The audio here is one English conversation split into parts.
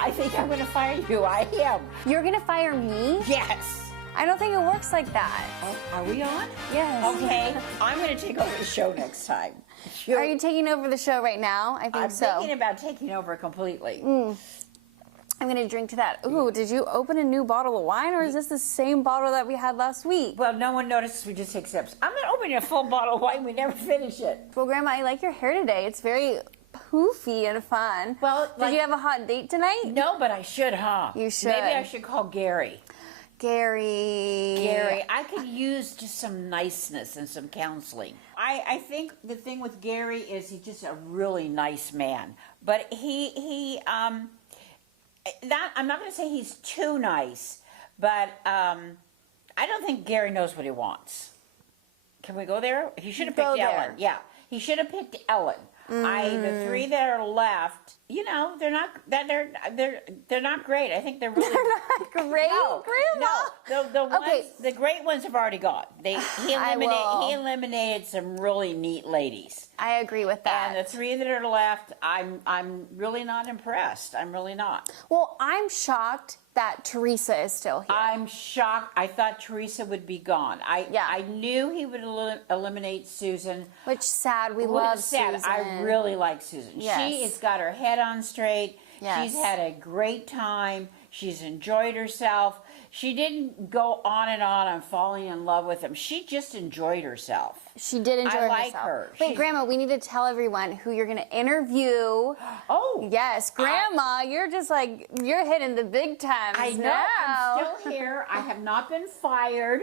I think I'm going to fire you. I am. You're gonna fire me? Yes. I don't think it works like that. Oh, are we on? Yes. Okay. I'm going to take over the show next time. Are you taking over the show right now? I think I'm so. thinking about taking over completely. I'm gonna drink to that. Ooh, did you open a new bottle of wine, or is this the same bottle that we had last week? Well, no one notices. We just take sips. I'm not opening a full bottle of wine. We never finish it. Well, Grandma, I like your hair today. It's very poofy and fun. Well, did you have a hot date tonight? No, but I should, huh? You should. Maybe I should call Gerry. Gerry, I could use just some niceness and some counseling. I think the thing with Gerry is he's just a really nice man. But I'm not going to say he's too nice, but I don't think Gerry knows what he wants. Can we go there? He should have picked Ellen. Yeah, he should have picked Ellen. The three that are left, you know, they're not great. I think they're really they're not great, Grandma. No, the great ones have already gone. He eliminated some really neat ladies. I agree with that. And the three that are left, I'm really not impressed. I'm really not. Well, I'm shocked that Teresa is still here. I'm shocked. I thought Teresa would be gone. I knew he would eliminate Susan. Which sad. We love Susan. I really like Susan. Yes. She has got her head on straight. Yes. She's had a great time. She's enjoyed herself. She didn't go on and falling in love with him. She just enjoyed herself. She did enjoy herself. I like her. Wait, Grandma, we need to tell everyone who you're going to interview. Oh. Yes, Grandma, you're just like, you're hitting the big times I know. now. I'm still here. I have not been fired.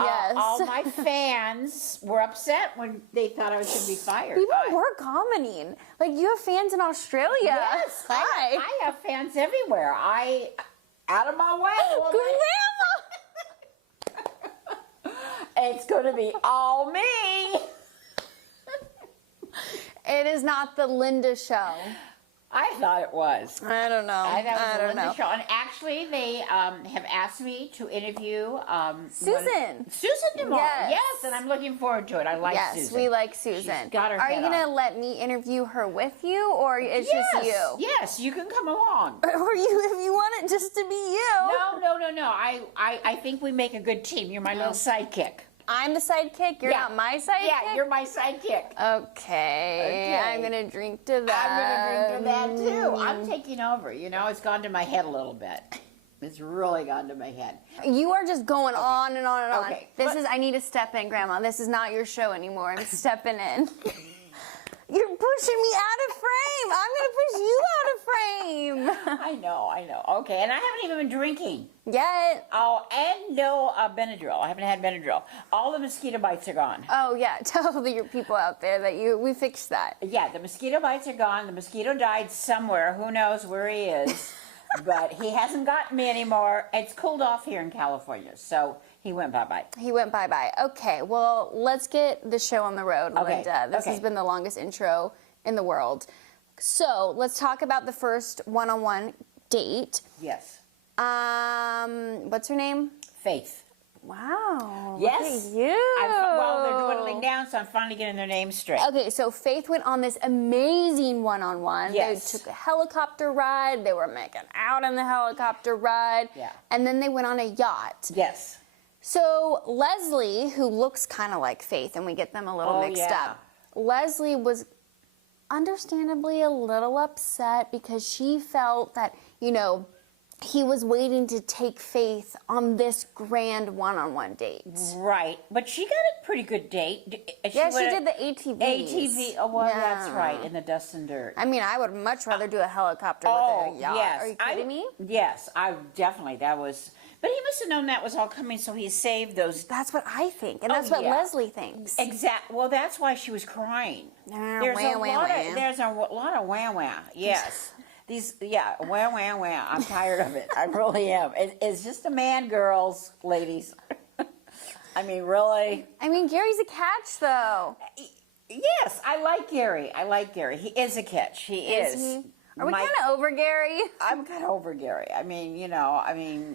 Yes. All my fans were upset when they thought I was going to be fired. People were commenting. Like, you have fans in Australia. Yes. Hi. I have fans everywhere. Out of my way, woman. Grandma! It's going to be all me. It is not the Linda show. I thought it was. I don't know. I thought it was I a don't Linda know. show. And actually, they have asked me to interview Susan. Susan tomorrow. Yes. Yes, and I'm looking forward to it. I like Susan. Yes, we like Susan. She's got her Are you head going to on. let me interview her with you, or it's just you? Yes, you can come along. Or you, if you want it just to be you. No. I think we make a good team. You're my little sidekick. I'm the sidekick? You're not my sidekick? Yeah, you're my sidekick. Okay. I'm going to drink to that. I'm going to drink to that too. I'm taking over. You know, it's gone to my head a little bit. It's really gone to my head. You are just going on and on and on. Okay. I need to step in, Grandma. This is not your show anymore. I'm stepping in. You're pushing me out of frame. I'm going to push you out of frame. I know. Okay, and I haven't even been drinking. Yet. Oh, and no Benadryl. I haven't had Benadryl. All the mosquito bites are gone. Oh, yeah. Tell your people out there that we fixed that. Yeah, the mosquito bites are gone. The mosquito died somewhere. Who knows where he is. But he hasn't gotten me anymore. It's cooled off here in California, so he went bye-bye. He went bye-bye. Okay, well, let's get the show on the road, Linda. This has been the longest intro in the world. So, let's talk about the first one-on-one date. Yes. What's her name? Faith. Wow. Yes. Look at you. Well, they're dwindling down, so I'm finally getting their names straight. Okay, so Faith went on this amazing one-on-one. Yes. They took a helicopter ride. They were making out on the helicopter ride. Yeah. And then they went on a yacht. Yes. So Leslie, who looks kind of like Faith, and we get them a little mixed up. Leslie was understandably a little upset because she felt that, you know, he was waiting to take Faith on this grand one-on-one date. Right. But she got a pretty good date. She did the ATVs. ATV. Oh, well, that's right. In the dust and dirt. I mean, I would much rather do a helicopter with a yacht. Yes. Are you kidding me? Yes, I definitely. That was... But he must have known that was all coming, so he saved those... That's what I think, and that's what Leslie thinks. Exactly. Well, that's why she was crying. There's a lot of wah-wah. Yes. Wah. I'm tired of it. I really am. It's just a man, girls, ladies. I mean, really. I mean, Gary's a catch, though. Yes, I like Gerry. He is a catch. He is. He? Are we kind of over Gerry? I'm kind of over Gerry. I mean,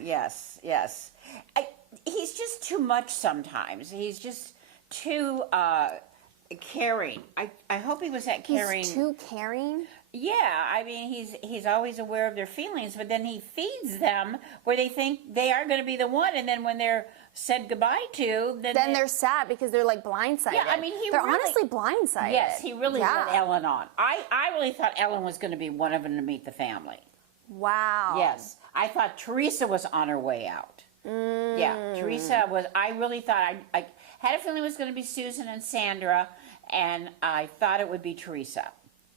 yes. He's just too much sometimes. He's just too caring. I hope he was that caring. He's too caring? Yeah, I mean, he's always aware of their feelings, but then he feeds them where they think they are going to be the one, and then when they're said goodbye to, then they're sad because they're like blindsided. Yeah, I mean, they're honestly blindsided. Yes, he really let Ellen on. I really thought Ellen was going to be one of them to meet the family. Wow. Yes, I thought Teresa was on her way out. Yeah, Teresa was. I really thought I had a feeling it was going to be Susan and Sandra, and I thought it would be Teresa.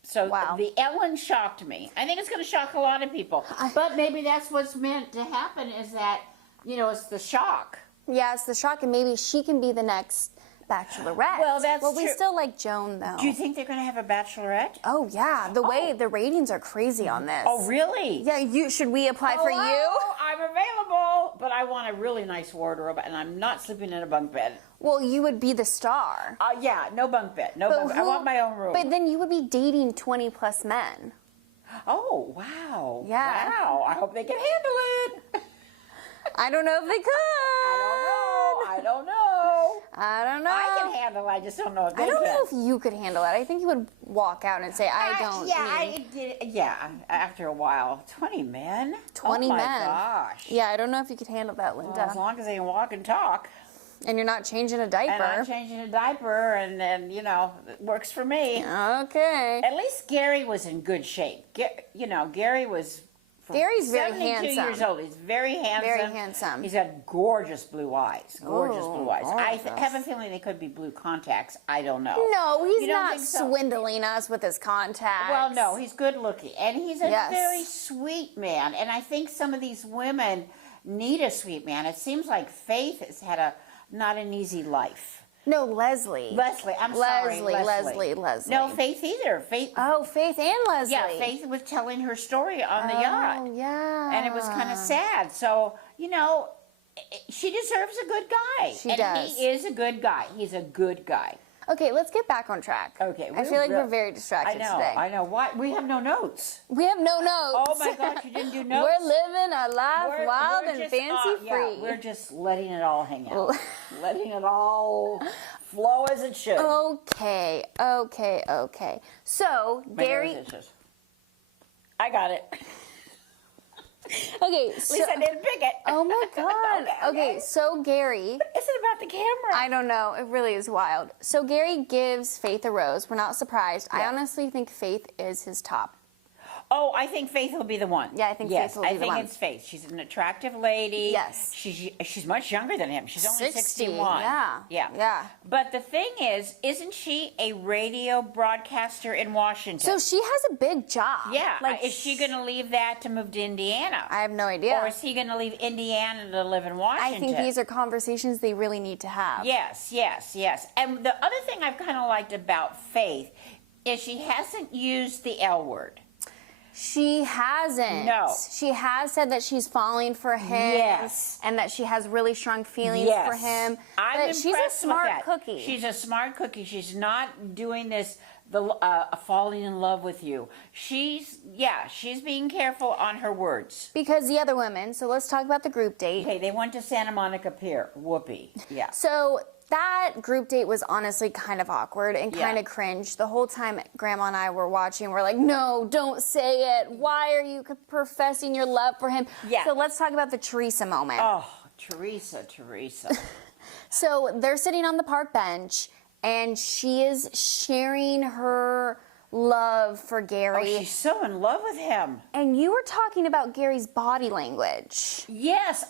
So the Ellen shocked me. I think it's going to shock a lot of people. But maybe that's what's meant to happen is that, it's the shock. Yeah, it's the shock, and maybe she can be the next Bachelorette. Well, that's true. We still like Joan, though. Do you think they're going to have a Bachelorette? Oh, yeah. The way the ratings are crazy on this. Oh, really? Yeah, should we apply for you? I'm available, but I want a really nice wardrobe, and I'm not sleeping in a bunk bed. Well, you would be the star. Yeah, no bunk bed. No bunk bed. I want my own room. But then you would be dating 20-plus men. Oh, wow. Yeah. Wow. I hope they can handle it. I don't know if they could. I don't know. I can handle it. I just don't know if they can. I don't know if you could handle it. I think you would walk out and say, I don't after a while. 20 men? 20 men. Oh, my gosh. Yeah, I don't know if you could handle that, Linda. Well, as long as they can walk and talk. And you're not changing a diaper. And I'm changing a diaper, and then, it works for me. Okay. At least Gerry was in good shape. Gary was... Gary's very 72 years old. He's very handsome. Very handsome. He's got gorgeous blue eyes. Gorgeous blue eyes. Gorgeous. I have a feeling they could be blue contacts. I don't know. No, he's not swindling us with his contacts. Well, no, he's good looking. And he's a very sweet man. And I think some of these women need a sweet man. It seems like Faith has had not an easy life. No, Leslie. I'm sorry. Leslie. No, Faith either. Faith and Leslie. Yeah, Faith was telling her story on the yacht. Oh, yeah. And it was kind of sad. So, she deserves a good guy. She does. He is a good guy. He's a good guy. Okay, let's get back on track. Okay. I feel like we're very distracted today. I know. Why? We have no notes. We have no notes. Oh, my gosh, you didn't do notes? We're living our life wild and fancy-free. Yeah, we're just letting it all hang out. Letting it all flow as it should. Okay. So, Gerry... I got it. Okay, At least I didn't pick it. Oh my God. Okay, so Gerry... What is it about the camera? I don't know. It really is wild. So Gerry gives Faith a rose. We're not surprised. Yeah. I honestly think Faith is his top. Oh, I think Faith will be the one. Yeah, I think Faith will be the one. I think it's Faith. She's an attractive lady. Yes. She's much younger than him. She's only 61. Yeah. But the thing is, isn't she a radio broadcaster in Washington? So she has a big job. Yeah. Is she going to leave that to move to Indiana? I have no idea. Or is he going to leave Indiana to live in Washington? I think these are conversations they really need to have. Yes. And the other thing I've kind of liked about Faith is she hasn't used the L word. She hasn't. No. She has said that she's falling for him. Yes. And that she has really strong feelings for him. I'm impressed she's a smart with that. cookie. She's a smart cookie. She's not doing this, falling in love with you. She's being careful on her words. Because the other women, so let's talk about the group date. Okay, they went to Santa Monica Pier. Whoopee. Yeah. So that group date was honestly kind of awkward and kind of cringe. The whole time Grandma and I were watching, we're like, no, don't say it. Why are you professing your love for him? Yeah. So let's talk about the Teresa moment. Oh, Teresa. So they're sitting on the park bench, and she is sharing her love for Gerry. Oh, she's so in love with him. And you were talking about Gary's body language. Yes,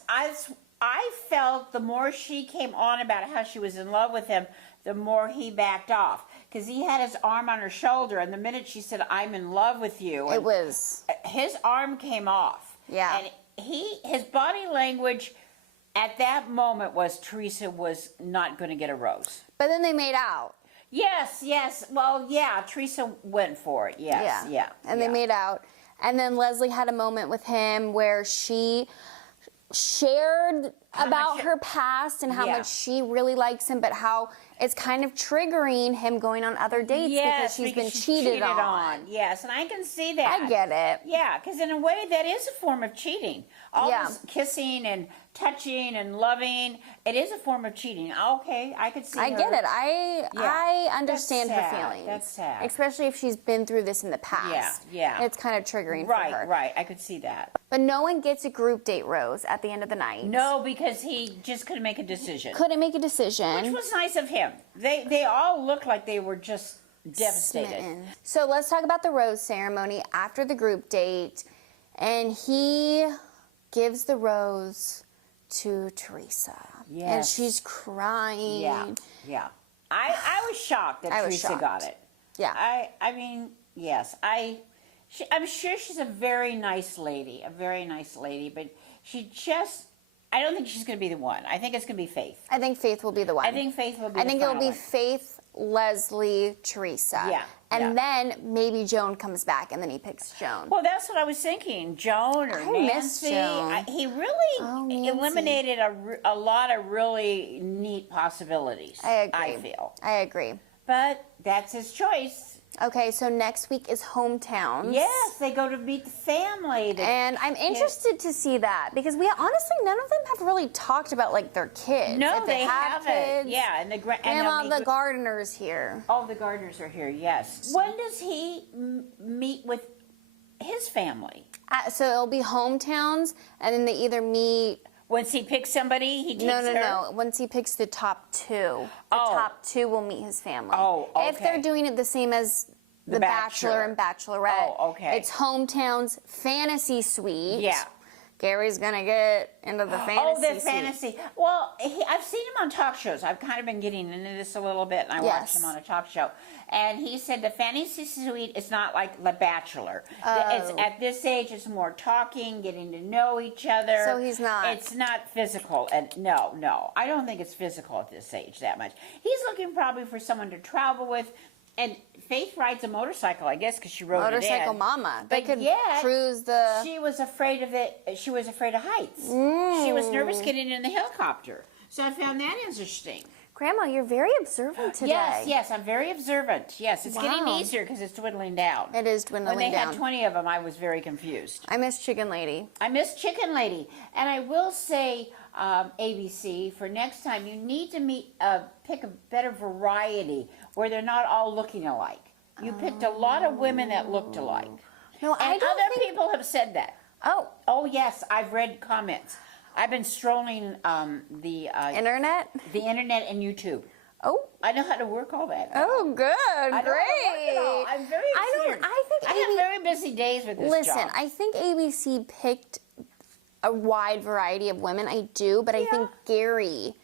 I felt the more she came on about how she was in love with him, the more he backed off. Because he had his arm on her shoulder, and the minute she said, I'm in love with you, his arm came off. Yeah. And his body language at that moment was Teresa was not going to get a rose. But then they made out. Yes. Well, yeah, Teresa went for it. Yes, yeah. And they made out. And then Leslie had a moment with him where she shared about her past and how much she really likes him, but how it's kind of triggering him going on other dates because she's been cheated on. Yes, and I can see that. I get it. Yeah, because in a way that is a form of cheating. All this kissing and touching and loving, it is a form of cheating. Okay, I could see I get it. I understand her feelings. That's sad. Especially if she's been through this in the past. Yeah. It's kind of triggering for her. Right, I could see that. But no one gets a group date rose at the end of the night. No, because he just couldn't make a decision. Couldn't make a decision. Which was nice of him. They all looked like they were just devastated. Smitten. So let's talk about the rose ceremony after the group date. And he gives the rose to Teresa. Yes. And she's crying. Yeah. I was shocked that Teresa got it. Yeah. I mean, yes. I'm sure she's a very nice lady, but I don't think she's going to be the one. I think it's going to be Faith. I think Faith will be the one. I think Faith will be the I think final it'll be one. Faith, Leslie, Teresa. Yeah. And then maybe Joan comes back and then he picks Joan. Well, that's what I was thinking. Joan or I miss Nancy. Joan. He really Nancy. eliminated a lot of really neat possibilities, I agree. I feel. I agree. But that's his choice. Okay, so next week is hometowns. Yes, they go to meet the family. And I'm interested to see that because we honestly, none of them have really talked about like their kids. No, if they have haven't. kids. Yeah, and Grandma, the gardener's here. Oh, the gardeners are here, yes. When does he meet with his family? So it'll be hometowns, and then they either meet. Once he picks somebody, he takes her? No. Once he picks the top two, the top two will meet his family. Oh, okay. If they're doing it the same as the Bachelor and Bachelorette, okay. It's hometowns, fantasy suite. Yeah. Gary's gonna get into the fantasy the fantasy. Well, I've seen him on talk shows. I've kind of been getting into this a little bit, and I watched him on a talk show. And he said the fantasy suite is not like The Bachelor. It's, at this age, it's more talking, getting to know each other. So he's not. It's not physical. And no. I don't think it's physical at this age that much. He's looking probably for someone to travel with. And Faith rides a motorcycle, I guess, because she rode Motorcycle it in. Mama. They But could yet, cruise the. She was afraid of it. She was afraid of heights. She was nervous getting in the helicopter. So I found that interesting. Grandma, you're very observant today. Yes, I'm very observant. Yes, it's getting Wow. easier because it's dwindling down. It is dwindling When they down. had 20 of them, I was very confused. I miss Chicken Lady. I miss Chicken Lady. And I will say, ABC, for next time, you need to pick a better variety where they're not all looking alike. You picked a lot of women that looked alike. No, And I don't other think... people have said that. Oh. Oh, yes, I've read comments. I've been strolling the Internet? internet and YouTube. Oh. I know how to work all that. Oh, good. I know how to work it all. Great. I'm very experienced. I have very busy days with this job. Listen, I think ABC picked a wide variety of women. I do, but I think Gary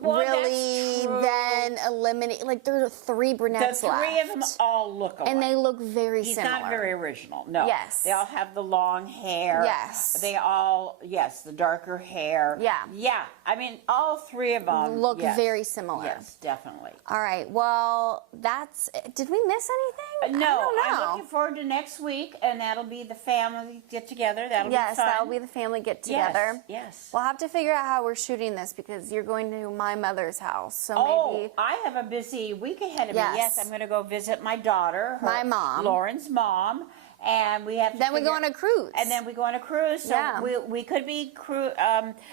really then eliminate. Like there are 3 brunettes The 3 left. of them all look alike. And they look very He's similar. not very original. No. Yes. They all have the long hair. Yes. They all, the darker hair. Yeah. Yeah. I mean, all 3 of them look very similar. Yes, definitely. All right. Well, did we miss anything? No, I don't know. I'm looking forward to next week, and that'll be the family get together. That'll be fun. Yes, that'll be the family get together. Yes. We'll have to figure out how we're shooting this because you're going to my mother's house. So maybe I have a busy week ahead of Yes. me. Yes, I'm going to go visit my daughter, My mom. Lauren's mom, and we have to then we go on a cruise. And then we go on a cruise. So Yeah. we could be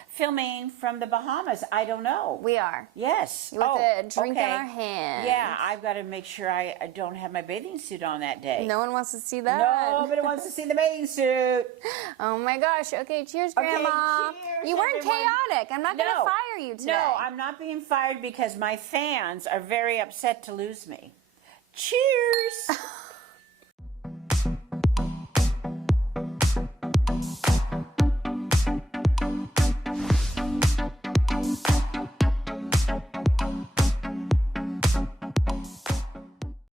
filming from the Bahamas. I don't know. We are. Yes. With a drink in okay. our hand. Yeah, I've got to make sure I don't have my bathing suit on that day. No one wants to see that. Nobody wants to see the bathing suit. Oh my gosh. Okay, cheers, Okay, Grandma. cheers, You weren't everyone. chaotic. I'm not going to fire you today. No, I'm not being fired because my fans are very upset to lose me. Cheers.